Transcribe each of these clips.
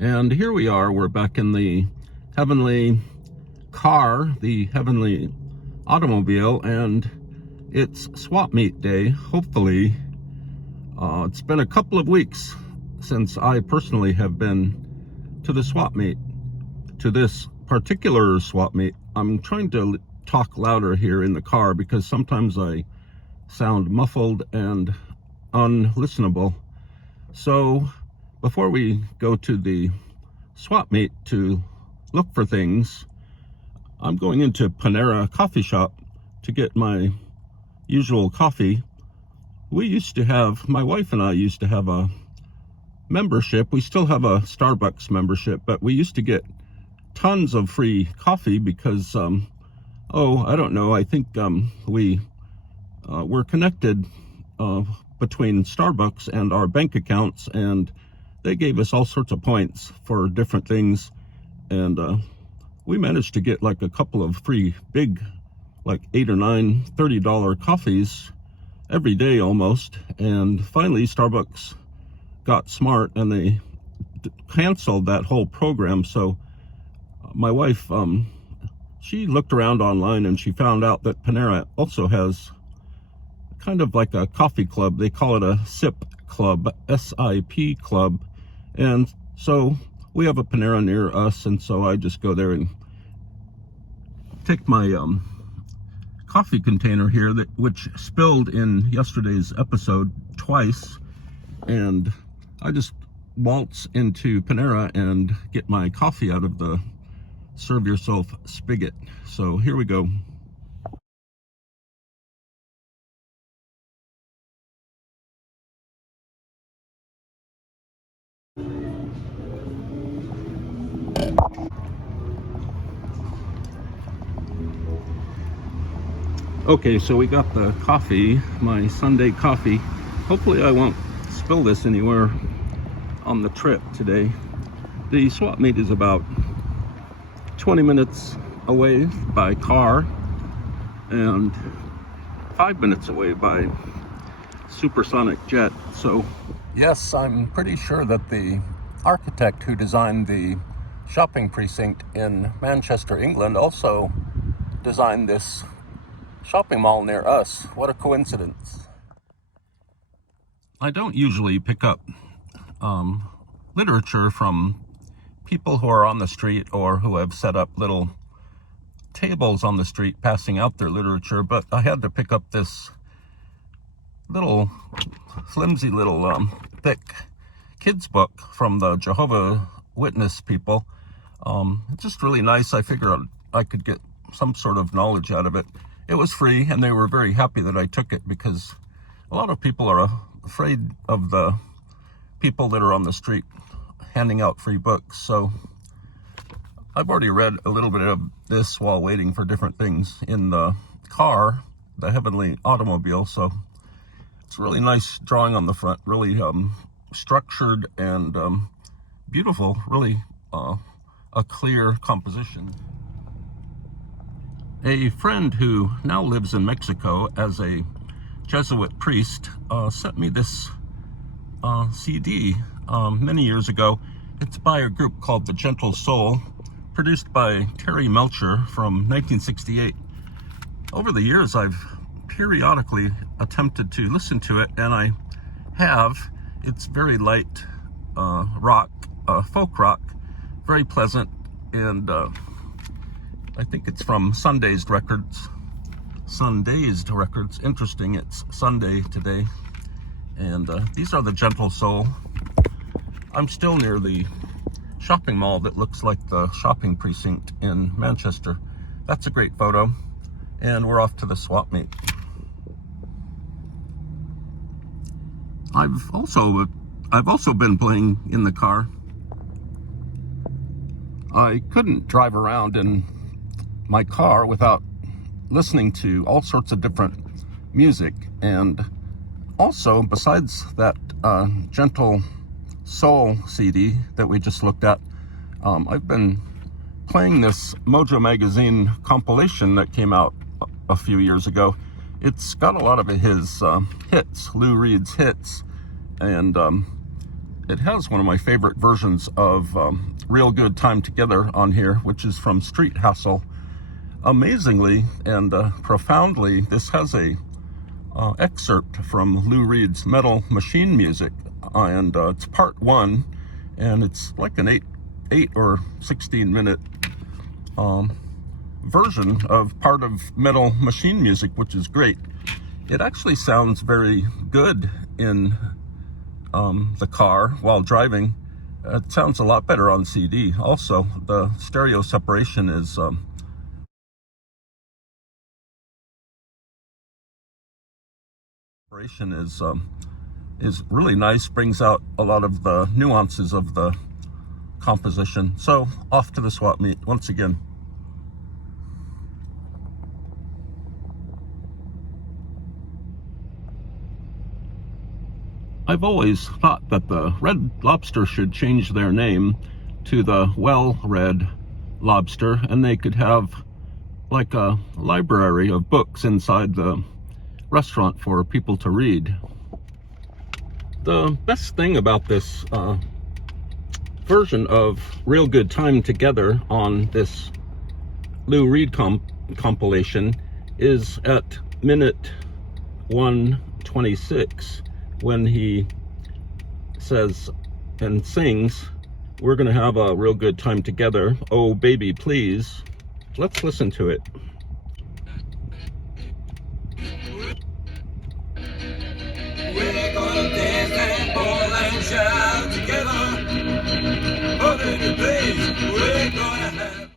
And here we are, we're back in the heavenly car, the heavenly automobile, and it's swap meet day, hopefully. It's been a couple of weeks since I personally have been to the swap meet, to this particular swap meet. I'm trying to talk louder here in the car because sometimes I sound muffled and unlistenable. So before we go to the swap meet to look for things, I'm going into Panera coffee shop to get my usual coffee. My wife and I used to have a membership. We still have a Starbucks membership, but we used to get tons of free coffee because, I don't know, I think we were connected between Starbucks and our bank accounts, and they gave us all sorts of points for different things, and we managed to get like a couple of free big, like $8 or $9, $30 coffees every day almost. And finally Starbucks got smart and they canceled that whole program. So my wife, she looked around online and she found out that Panera also has kind of like a coffee club. They call it a SIP club, SIP club. And so we have a Panera near us, and so I just go there and take my coffee container here, which spilled in yesterday's episode twice, and I just waltz into Panera and get my coffee out of the serve yourself spigot. So here we go. Okay, so we got the coffee, my Sunday coffee. Hopefully I won't spill this anywhere on the trip today. The swap meet is about 20 minutes away by car and 5 minutes away by supersonic jet. So yes, I'm pretty sure that the architect who designed the shopping precinct in Manchester, England, also designed this shopping mall near us. What a coincidence. I don't usually pick up literature from people who are on the street or who have set up little tables on the street passing out their literature, but I had to pick up this little flimsy little thick kids book from the Jehovah's Witness people. It's just really nice. I figured I could get some sort of knowledge out of it. It was free, and they were very happy that I took it because a lot of people are afraid of the people that are on the street handing out free books. So I've already read a little bit of this while waiting for different things in the car, the heavenly automobile. So it's really nice drawing on the front, really structured and beautiful, really a clear composition. A friend who now lives in Mexico as a Jesuit priest sent me this CD many years ago. It's by a group called The Gentle Soul, produced by Terry Melcher from 1968. Over the years, I've periodically attempted to listen to it, and I have. It's very light rock, folk rock, very pleasant, and I think it's from Sundazed Records. Interesting, it's Sunday today. And these are the Gentle Soul. I'm still near the shopping mall that looks like the shopping precinct in Manchester. That's a great photo. And we're off to the swap meet. I've also been playing in the car. I couldn't drive around in my car without listening to all sorts of different music. And also, besides that Gentle Soul CD that we just looked at, I've been playing this Mojo Magazine compilation that came out a few years ago. It's got a lot of his hits, Lou Reed's hits, and it has one of my favorite versions of Real Good Time Together on here, which is from Street Hustle. Amazingly and profoundly, this has a excerpt from Lou Reed's Metal Machine Music, and it's part 1, and it's like an 8 or 16 minute version of part of Metal Machine Music, which is great. It actually sounds very good in the car while driving. It sounds a lot better on CD. Also, the stereo separation is really nice, brings out a lot of the nuances of the composition. So off to the swap meet once again. I've always thought that the Red Lobster should change their name to the Well Red Lobster, and they could have like a library of books inside the restaurant for people to read. The best thing about this version of Real Good Time Together on this Lou Reed compilation is at minute 126, when he says and sings, "We're gonna have a real good time together, oh baby please." Let's listen to it. We're gonna dance and ball and shout together, oh baby please, we're gonna have...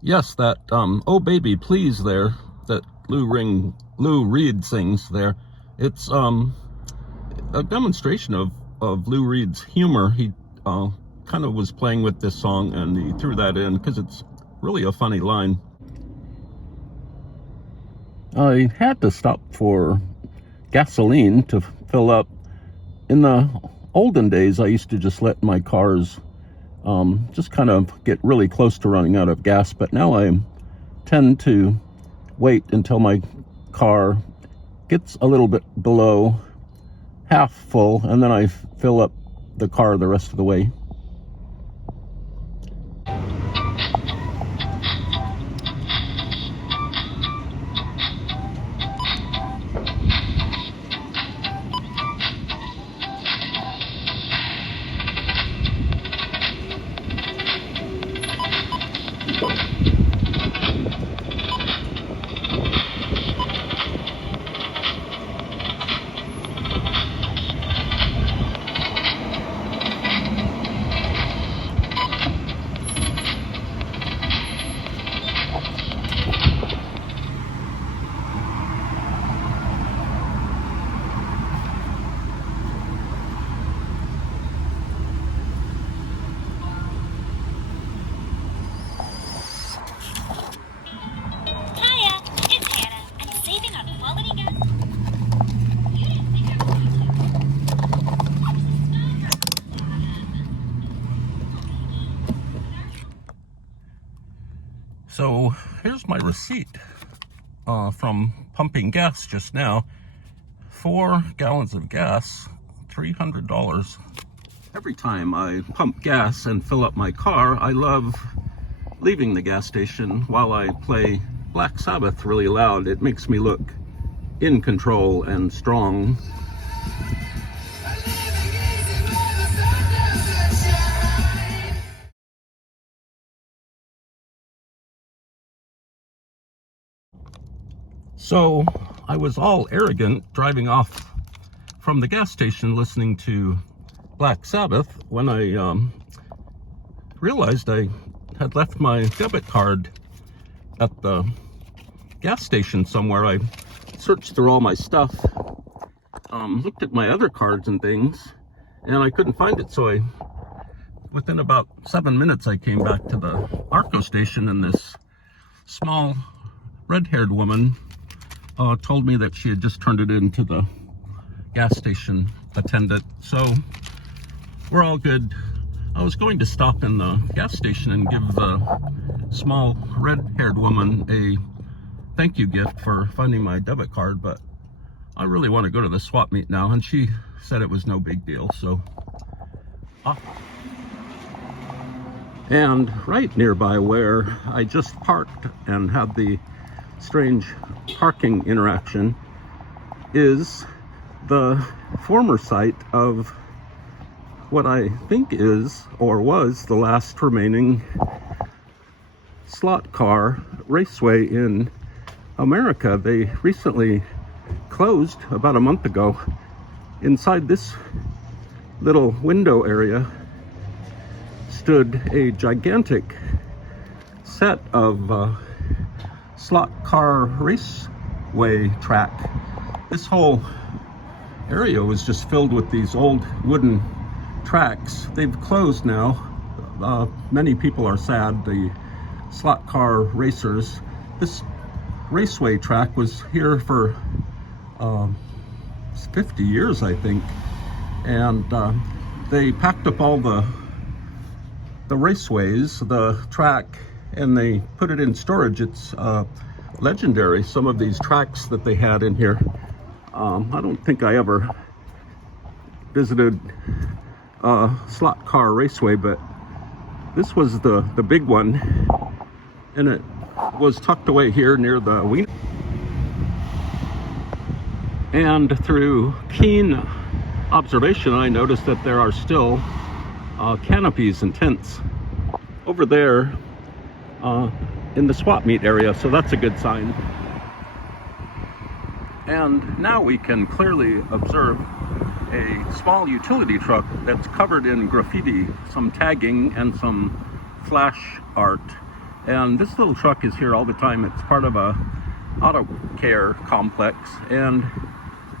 Yes, that oh baby please there, that Lou Reed sings there, it's a demonstration of Lou Reed's humor. He kind of was playing with this song, and he threw that in because it's really a funny line. I had to stop for gasoline to fill up. In the olden days, I used to just let my cars just kind of get really close to running out of gas, but now I tend to wait until my car gets a little bit below half full, and then I fill up the car the rest of the way. So here's my receipt from pumping gas just now. 4 gallons of gas, $300. Every time I pump gas and fill up my car, I love leaving the gas station while I play Black Sabbath really loud. It makes me look in control and strong. So I was all arrogant driving off from the gas station listening to Black Sabbath when I realized I had left my debit card at the gas station somewhere. I searched through all my stuff, looked at my other cards and things, and I couldn't find it. So within about 7 minutes, I came back to the ARCO station, and this small red-haired woman told me that she had just turned it in to the gas station attendant. So we're all good. I was going to stop in the gas station and give the small red-haired woman a thank you gift for finding my debit card, but I really want to go to the swap meet now, and she said it was no big deal, so. And right nearby where I just parked and had the strange parking interaction is the former site of what I think is or was the last remaining slot car raceway in America. They recently closed about a month ago. Inside this little window area stood a gigantic set of slot car raceway track. This whole area was just filled with these old wooden tracks. They've closed now. Many people are sad, the slot car racers. This raceway track was here for 50 years, I think, and they packed up all the raceways, the track, and they put it in storage. It's legendary, some of these tracks that they had in here. I don't think I ever visited a slot car raceway, but this was the big one, and it was tucked away here near the Wiener. And through keen observation, I noticed that there are still canopies and tents over there in the swap meet area, so that's a good sign. And now we can clearly observe a small utility truck that's covered in graffiti, some tagging and some flash art. And this little truck is here all the time. It's part of a auto care complex, and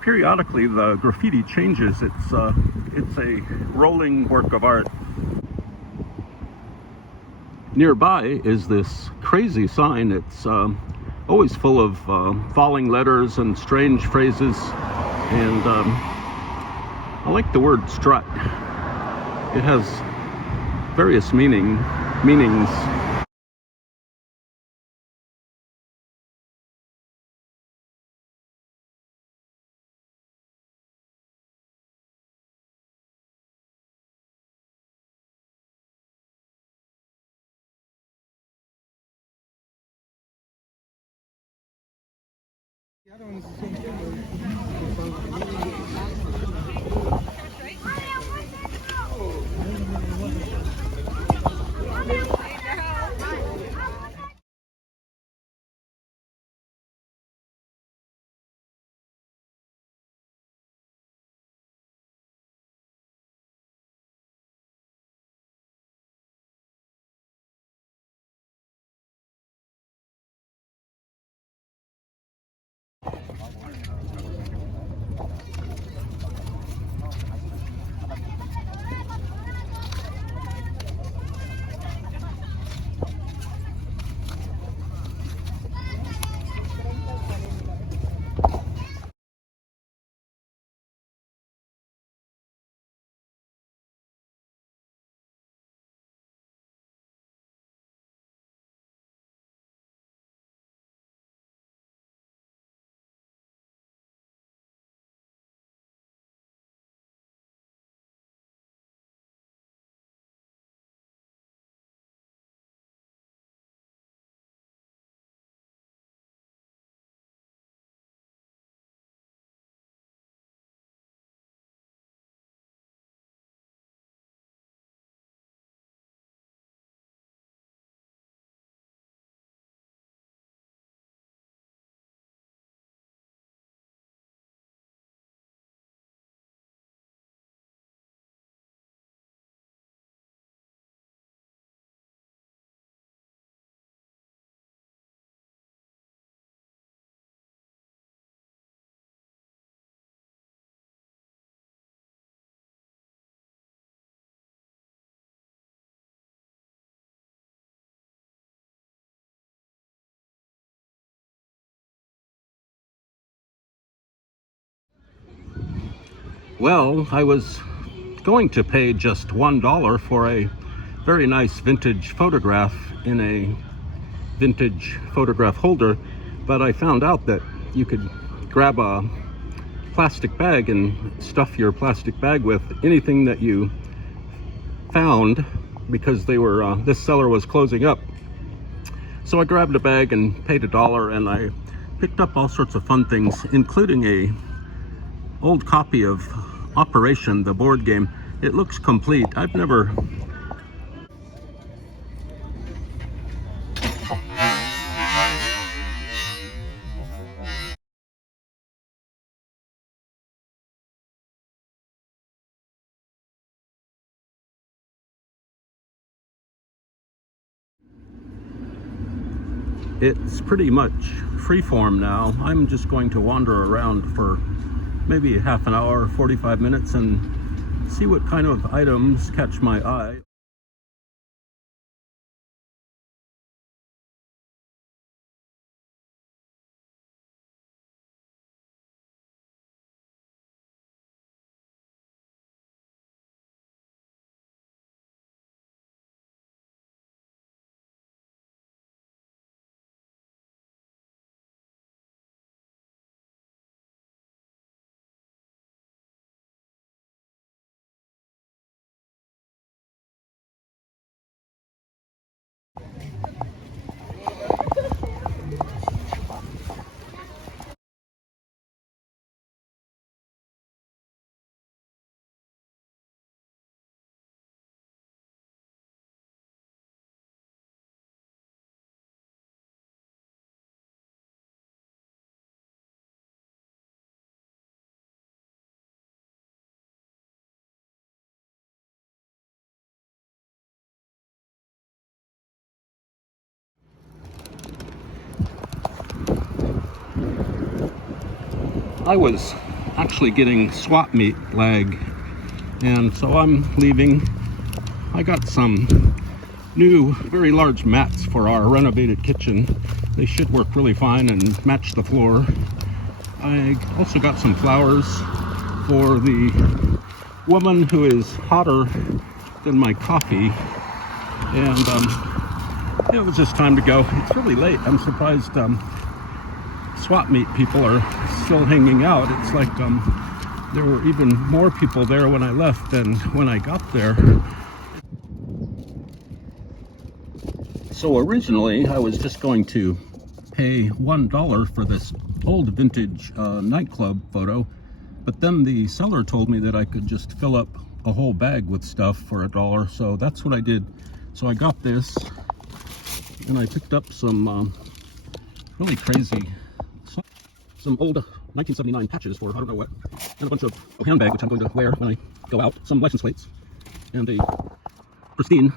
periodically the graffiti changes. It's a rolling work of art. Nearby is this crazy sign. It's always full of falling letters and strange phrases, and I like the word strut. It has various meanings. Well, I was going to pay just $1 for a very nice vintage photograph in a vintage photograph holder, but I found out that you could grab a plastic bag and stuff your plastic bag with anything that you found, because they were this seller was closing up. So I grabbed a bag and paid $1, and I picked up all sorts of fun things, including a old copy of Operation, the board game. It looks complete. I've never It's pretty much freeform now. I'm just going to wander around for maybe half an hour, 45 minutes, and see what kind of items catch my eye. I was actually getting swap meet lag, and so I'm leaving. I got some new very large mats for our renovated kitchen. They should work really fine and match the floor. I also got some flowers for the woman who is hotter than my coffee, and it was just time to go. It's really late. I'm surprised swap meet people are still hanging out. It's like there were even more people there when I left than when I got there. So originally I was just going to pay $1 for this old vintage nightclub photo, but then the seller told me that I could just fill up a whole bag with stuff for $1, so that's what I did. So I got this, and I picked up some really crazy, some old 1979 patches for I don't know what, and a bunch of a handbag which I'm going to wear when I go out, some license plates, and a pristine